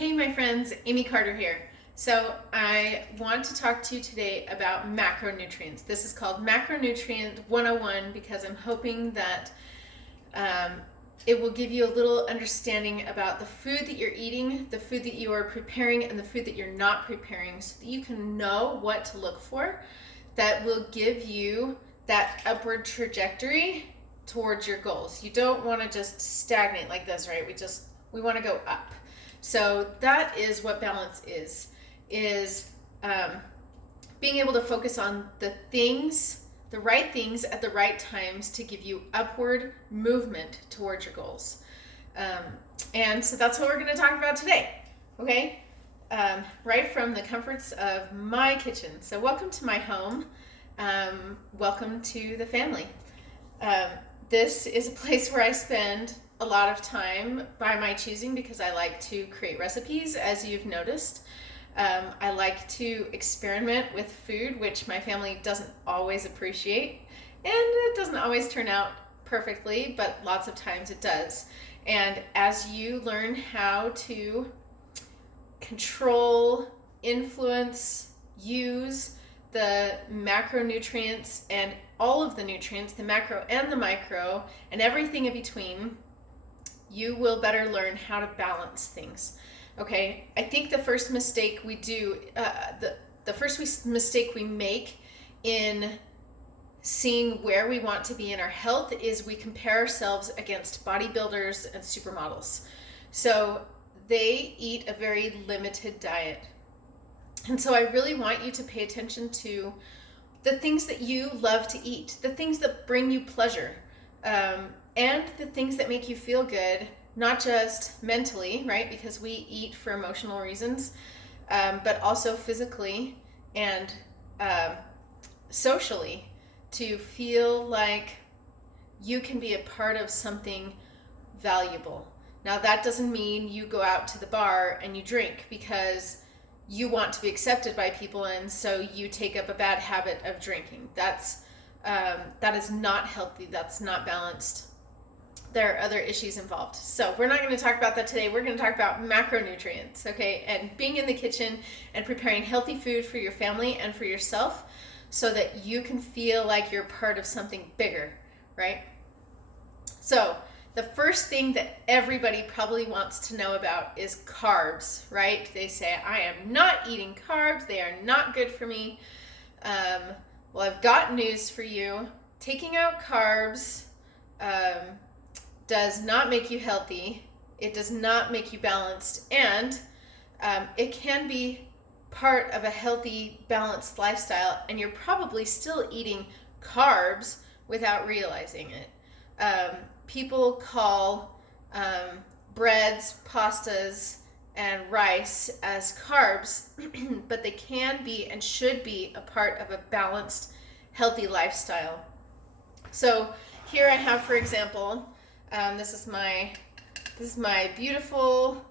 Hey my friends, Amy Carter here. So I want to talk to you today about macronutrients. This is called Macronutrient 101 because I'm hoping that um, it will give you a little understanding about the food that you're eating, the food that you are preparing, and the food that you're not preparing so that you can know what to look for that will give you that upward trajectory towards your goals. You don't want to just stagnate like this, right? We want to go up. So that is what balance is being able to focus on the right things at the right times to give you upward movement towards your goals. And so that's what we're going to talk about today, okay? Right from the comforts of my kitchen. So welcome to my home. Welcome to the family. This is a place where I spend a lot of time by my choosing because I like to create recipes, as you've noticed. I like to experiment with food, which my family doesn't always appreciate, and it doesn't always turn out perfectly, but lots of times it does. And as you learn how to control, influence, use the macronutrients and all of the nutrients, the macro and the micro, and everything in between, you will better learn how to balance things. Okay, I think the first mistake we do, the first mistake we make in seeing where we want to be in our health is we compare ourselves against bodybuilders and supermodels. So they eat a very limited diet. And so I really want you to pay attention to the things that you love to eat, the things that bring you pleasure, and the things that make you feel good, not just mentally, right? Because we eat for emotional reasons, but also physically and socially, to feel like you can be a part of something valuable. Now, that doesn't mean you go out to the bar and you drink because you want to be accepted by people, and so you take up a bad habit of drinking. That is not healthy. That's not balanced. There are other issues involved. So we're not going to talk about that today. We're going to talk about macronutrients, okay? And being in the kitchen and preparing healthy food for your family and for yourself so that you can feel like you're part of something bigger, right? So the first thing that everybody probably wants to know about is carbs, right? They say, I am not eating carbs. They are not good for me. Well, I've got news for you. Taking out carbs does not make you healthy. It does not make you balanced. And it can be part of a healthy, balanced lifestyle. And you're probably still eating carbs without realizing it. People call breads, pastas, and rice as carbs, but they can be and should be a part of a balanced, healthy lifestyle. So here I have, for example, this is my beautiful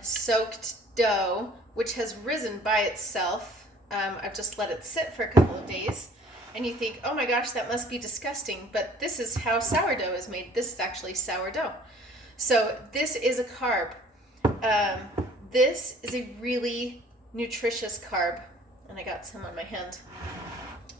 soaked dough, which has risen by itself. I've just let it sit for a couple of days. And you think, oh my gosh, that must be disgusting. But this is how sourdough is made. This is actually sourdough. So this is a carb. This is a really nutritious carb. And I got some on my hand.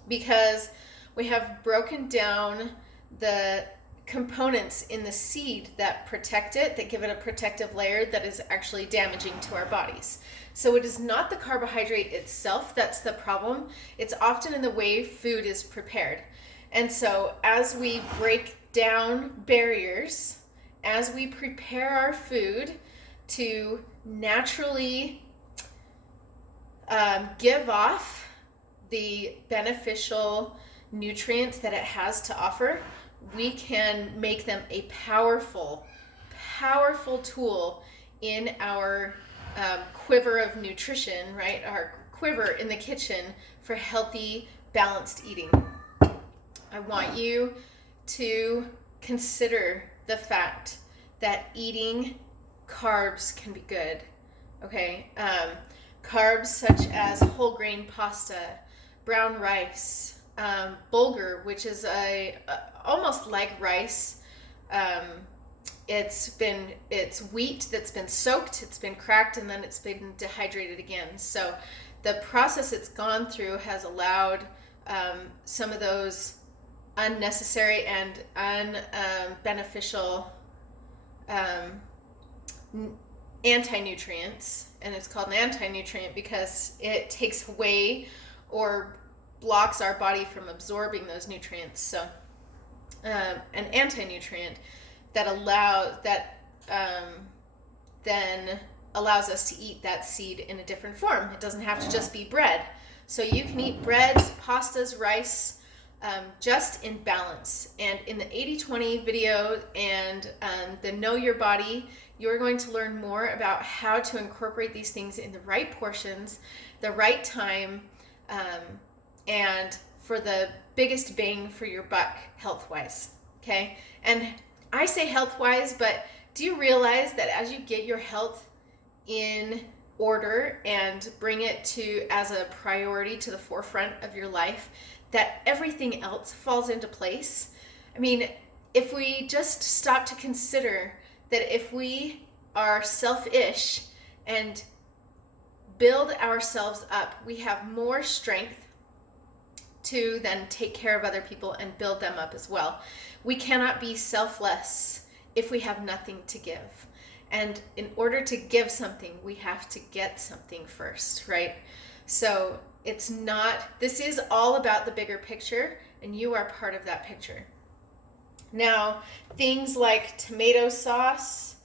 Because we have broken down the components in the seed that protect it, that give it a protective layer that is actually damaging to our bodies. So it is not the carbohydrate itself that's the problem. It's often in the way food is prepared. And so as we break down barriers, as we prepare our food to naturally give off the beneficial nutrients that it has to offer, we can make them a powerful tool in our quiver of nutrition, right? Our quiver in the kitchen for healthy, balanced eating. I want you to consider the fact that eating carbs can be good, okay? Carbs such as whole grain pasta, brown rice, bulgur, which is almost like rice, it's wheat that's been soaked, it's been cracked, and then it's been dehydrated again. So the process it's gone through has allowed some of those unnecessary and unbeneficial anti-nutrients, and it's called an anti-nutrient because it takes away or blocks our body from absorbing those nutrients. So an anti-nutrient that then allows us to eat that seed in a different form. It doesn't have to just be bread. So you can eat breads, pastas, rice, just in balance. And in the 80-20 video and the Know Your Body, you're going to learn more about how to incorporate these things in the right portions, the right time, and for the biggest bang for your buck health-wise, okay? And I say health-wise, but do you realize that as you get your health in order and bring it to as a priority to the forefront of your life, that everything else falls into place? I mean, if we just stop to consider that if we are selfish and build ourselves up, we have more strength to then take care of other people and build them up as well. We cannot be selfless if we have nothing to give. And in order to give something, we have to get something first, right? So this is all about the bigger picture, and you are part of that picture. Now, things like tomato sauce,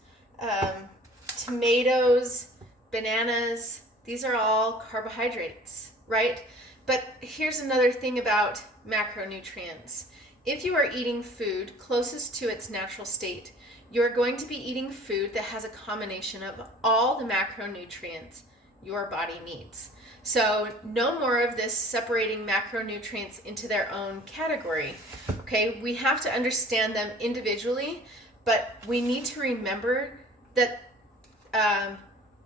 tomatoes, bananas, these are all carbohydrates, right? But here's another thing about macronutrients. If you are eating food closest to its natural state, you're going to be eating food that has a combination of all the macronutrients your body needs. So no more of this separating macronutrients into their own category. Okay, we have to understand them individually, but we need to remember that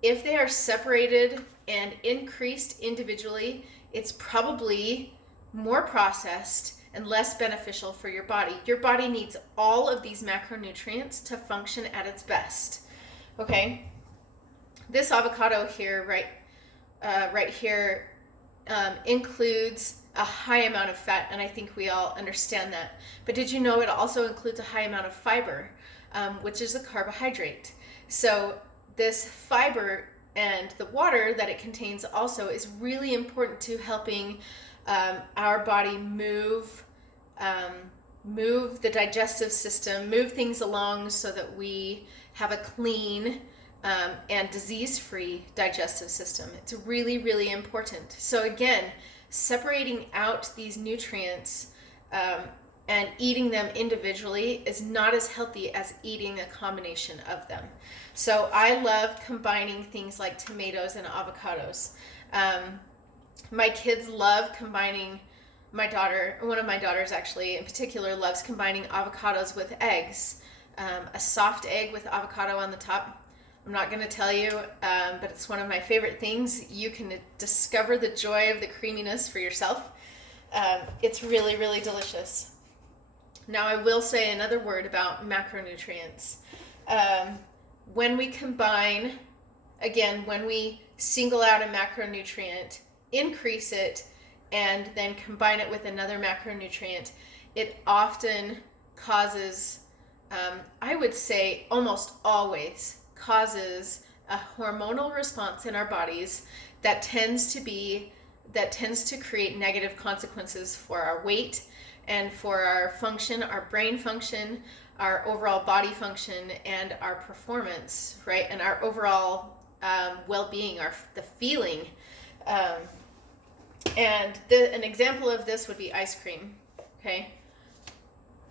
if they are separated and increased individually, it's probably more processed and less beneficial for your body. Your body needs all of these macronutrients to function at its best. Okay, this avocado here, right here, includes a high amount of fat, and I think we all understand that. But did you know it also includes a high amount of fiber, which is a carbohydrate? So this fiber and the water that it contains also is really important to helping our body move the digestive system, move things along so that we have a clean and disease-free digestive system. It's really, really important. So again, separating out these nutrients and eating them individually is not as healthy as eating a combination of them. So I love combining things like tomatoes and avocados. My kids love combining, one of my daughters actually in particular loves combining avocados with eggs. A soft egg with avocado on the top. I'm not going to tell you, but it's one of my favorite things. You can discover the joy of the creaminess for yourself. It's really, really delicious. Now I will say another word about macronutrients. When we combine, again, when we single out a macronutrient, increase it, and then combine it with another macronutrient, it often causes, I would say almost always, causes a hormonal response in our bodies that tends to create negative consequences for our weight and for our function, our brain function, our overall body function, and our performance, right? And our overall well-being, the feeling. And an example of this would be ice cream, okay?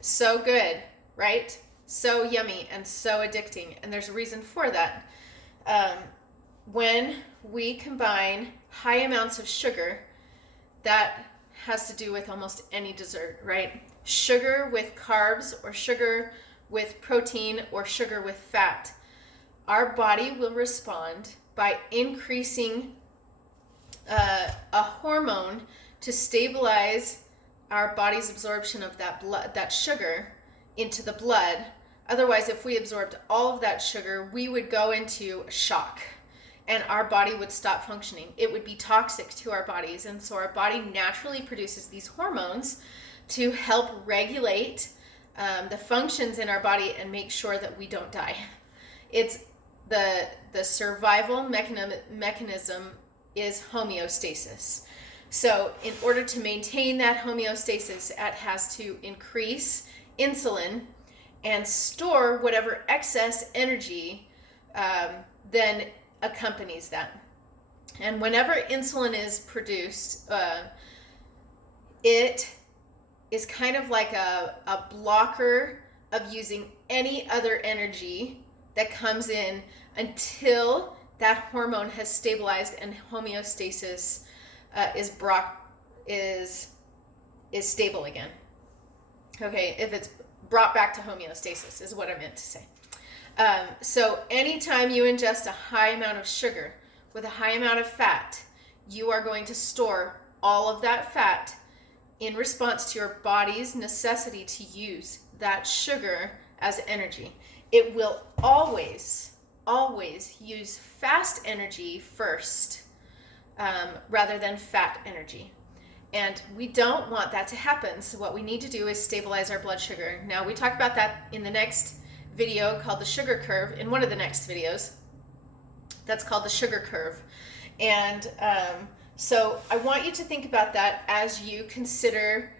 So good, right? So yummy and so addicting, and there's a reason for that. When we combine high amounts of sugar, that has to do with almost any dessert, right? Sugar with carbs, or sugar with protein, or sugar with fat. Our body will respond by increasing a hormone to stabilize our body's absorption of that sugar into the blood, Otherwise, if we absorbed all of that sugar, we would go into shock and our body would stop functioning. It would be toxic to our bodies. And so our body naturally produces these hormones to help regulate the functions in our body and make sure that we don't die. It's the survival mechanism is homeostasis. So in order to maintain that homeostasis, it has to increase insulin and store whatever excess energy then accompanies that. And whenever insulin is produced, it is kind of like a blocker of using any other energy that comes in until that hormone has stabilized and homeostasis is stable again. Okay, if it's brought back to homeostasis is what I meant to say. So anytime you ingest a high amount of sugar with a high amount of fat, you are going to store all of that fat in response to your body's necessity to use that sugar as energy. It will always use fast energy first rather than fat energy. And we don't want that to happen. So what we need to do is stabilize our blood sugar. Now, we talk about that in the next video called the sugar curve, in one of the next videos. That's called the sugar curve. And so I want you to think about that as you consider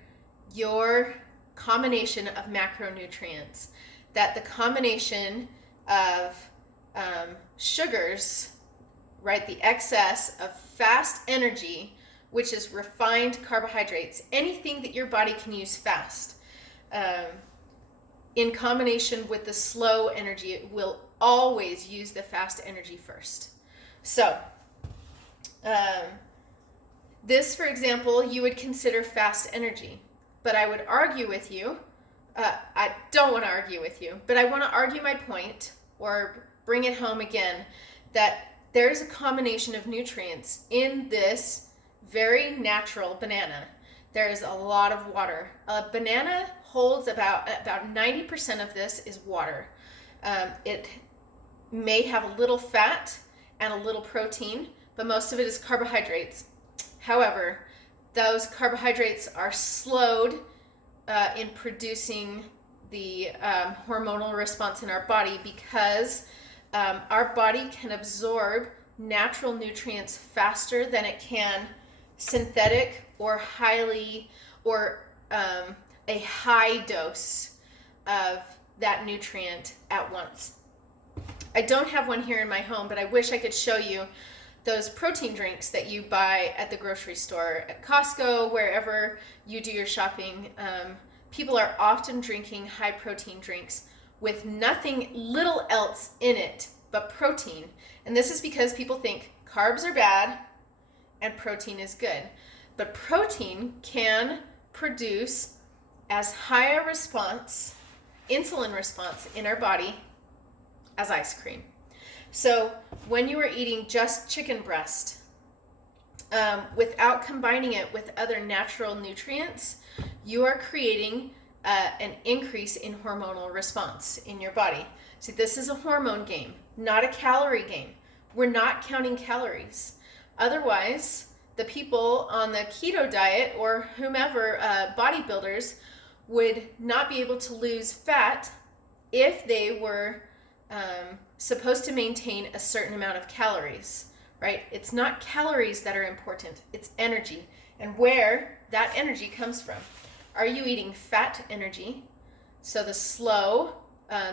your combination of macronutrients. That the combination of sugars, right, the excess of fast energy, which is refined carbohydrates, anything that your body can use fast, in combination with the slow energy, it will always use the fast energy first. So this, for example, you would consider fast energy, but I would argue with you, I don't want to argue with you, but I want to argue my point or bring it home again, that there's a combination of nutrients in this very natural banana. There's a lot of water. A banana holds about 90% of this is water. It may have a little fat and a little protein, but most of it is carbohydrates. However, those carbohydrates are slowed in producing the hormonal response in our body because our body can absorb natural nutrients faster than it can synthetic or a high dose of that nutrient at once. I don't have one here in my home, but I wish I could show you those protein drinks that you buy at the grocery store, at Costco, wherever you do your shopping. People are often drinking high protein drinks with little else in it but protein. And this is because people think carbs are bad and protein is good. But protein can produce as high a response, insulin response in our body as ice cream. So when you are eating just chicken breast, without combining it with other natural nutrients, you are creating an increase in hormonal response in your body. See, this is a hormone game, not a calorie game. We're not counting calories. Otherwise, the people on the keto diet or whomever, bodybuilders, would not be able to lose fat if they were supposed to maintain a certain amount of calories, right? It's not calories that are important, it's energy and where that energy comes from. Are you eating fat energy? So the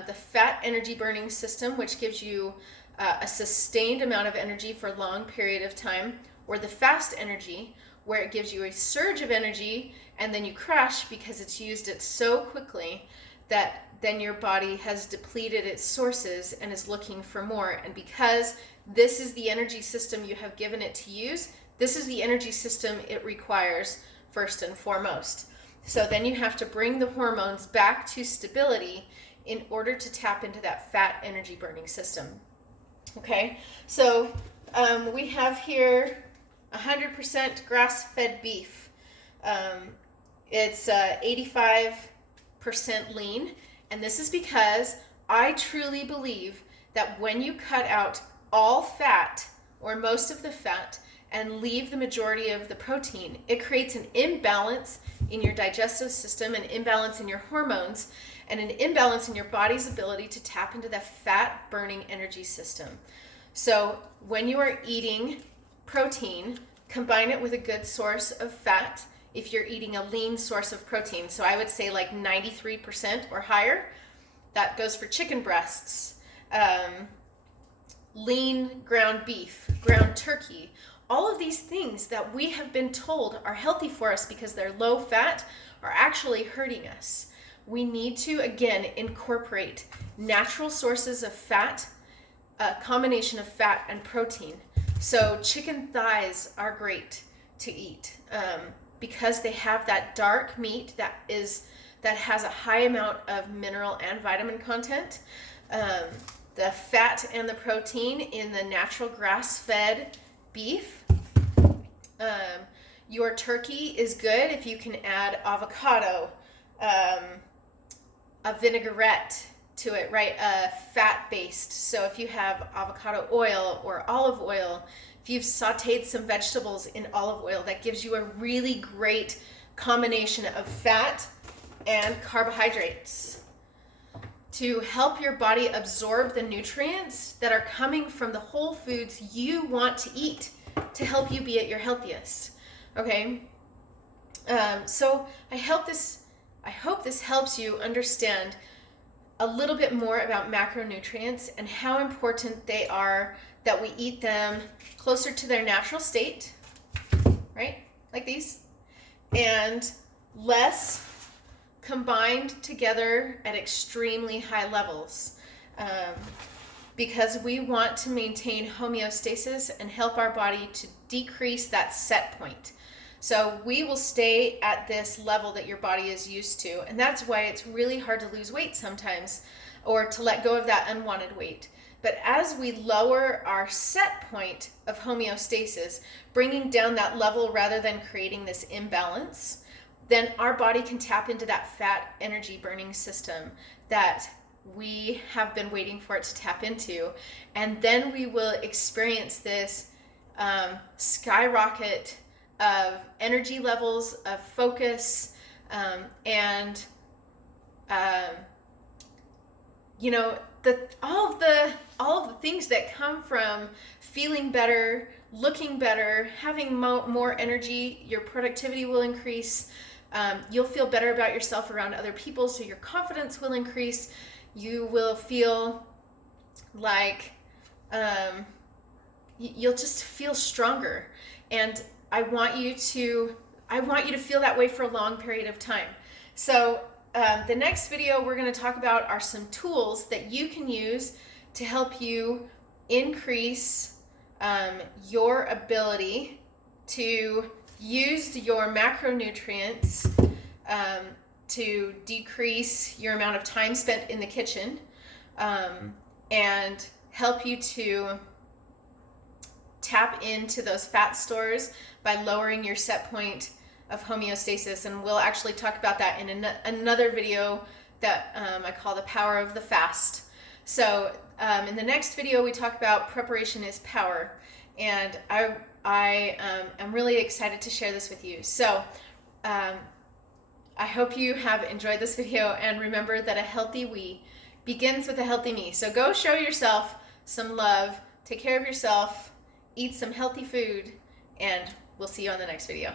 the fat energy burning system, which gives you a sustained amount of energy for a long period of time, or the fast energy, where it gives you a surge of energy and then you crash because it's used it so quickly that then your body has depleted its sources and is looking for more. And because this is the energy system you have given it to use, this is the energy system it requires first and foremost. So then you have to bring the hormones back to stability in order to tap into that fat energy burning system. Okay, so we have here 100% grass-fed beef. It's 85% lean, And this is because I truly believe that when you cut out all fat or most of the fat and leave the majority of the protein, it creates an imbalance in your digestive system, an imbalance in your hormones, and an imbalance in your body's ability to tap into the fat burning energy system. So when you are eating protein, combine it with a good source of fat. If you're eating a lean source of protein, so I would say like 93% or higher, that goes for chicken breasts, lean ground beef, ground turkey, all of these things that we have been told are healthy for us because they're low fat are actually hurting us. We need to, again, incorporate natural sources of fat, a combination of fat and protein. So chicken thighs are great to eat because they have that dark meat that has a high amount of mineral and vitamin content. The fat and the protein in the natural grass-fed beef. Your turkey is good if you can add avocado, a vinaigrette to it, right? Fat-based. So if you have avocado oil or olive oil, if you've sauteed some vegetables in olive oil, that gives you a really great combination of fat and carbohydrates to help your body absorb the nutrients that are coming from the whole foods you want to eat to help you be at your healthiest. Okay? So I hope this helps you understand a little bit more about macronutrients and how important they are that we eat them closer to their natural state, right? Like these, and less combined together at extremely high levels, because we want to maintain homeostasis and help our body to decrease that set point. So we will stay at this level that your body is used to, and that's why it's really hard to lose weight sometimes or to let go of that unwanted weight. But as we lower our set point of homeostasis, bringing down that level rather than creating this imbalance, then our body can tap into that fat energy burning system that we have been waiting for it to tap into. And then we will experience this skyrocket of energy levels, of focus, and all of the things that come from feeling better, looking better, having more energy. Your productivity will increase. You'll feel better about yourself around other people, so your confidence will increase. You will feel like you'll just feel stronger. And I want you to feel that way for a long period of time. So the next video we're going to talk about are some tools that you can use to help you increase your ability to use your macronutrients to decrease your amount of time spent in the kitchen, and help you to tap into those fat stores by lowering your set point of homeostasis. And we'll actually talk about that in another video that I call the power of the fast. So in the next video we talk about preparation is power, and I am really excited to share this with you. So I hope you have enjoyed this video, and remember that a healthy we begins with a healthy me. So go show yourself some love, take care of yourself, eat some healthy food, and we'll see you on the next video.